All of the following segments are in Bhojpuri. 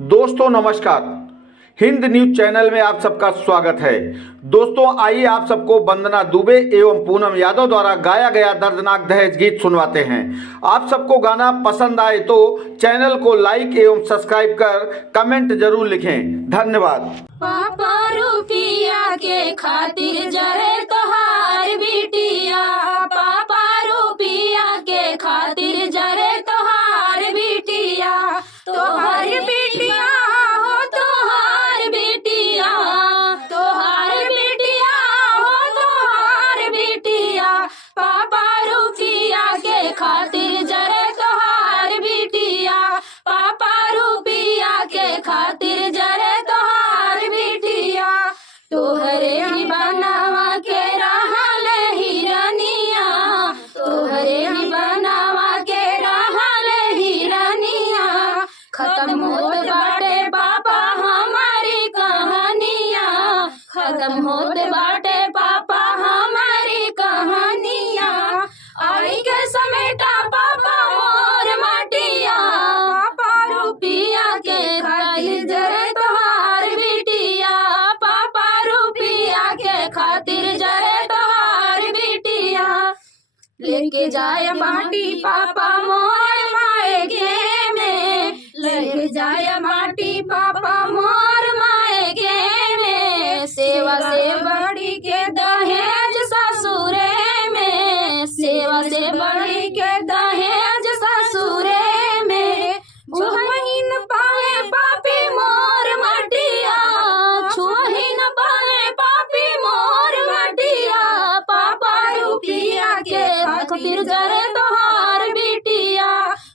दोस्तों नमस्कार। हिंद न्यूज चैनल में आप सबका स्वागत है। दोस्तों आइए आप सबको वंदना दुबे एवं पूनम यादव द्वारा गाया गया दर्दनाक दहेज गीत सुनवाते हैं। आप सबको गाना पसंद आए तो चैनल को लाइक एवं सब्सक्राइब कर कमेंट जरूर लिखें। धन्यवाद। पापा रुपया के खातिर जरे तोहार बिटिया, पापा रुपया के खातिर जरे तोहार बिटिया, तोहार बिटिया हो तोहार बिटिया, तोहार बिटिया हो तोहार बिटिया, पापा रुपया के खातिर जरे तोहार बिटिया, पापा रुपया के खातिर जरे तोहार बिटिया, तोहरे ही बनावा के रहल हिरनिया, तोहरे ही बनावा के रहल हिरनिया, खत्म होत बाटे पापा हमारी कहानिया, खत्म होत बाटे पापा हमारी कहानिया, आई के समेटा पापा मोर मटिया, पापा रुपया के खातिर जरे तोहार बिटिया, पापा रुपया के खातिर जरे तोहार बिटिया, लेके जाए माटी पापा मोर मायके में, लेके जाए माटी पापा मोर मायके में, सेवा से बड़ी के दहेज ससुरे में, सेवा से बड़ी के दहेज ससुरे में, छुही न पाए पापी मोर मटिया, छुही न पाए पापी मोर मटिया, पापा रुपया के खातिर जरे तोहार बिटिया,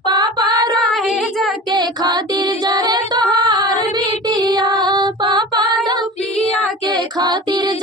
पापा दहेज के खातिर जरे तोहार बिटिया, पापा रुपया के खातिर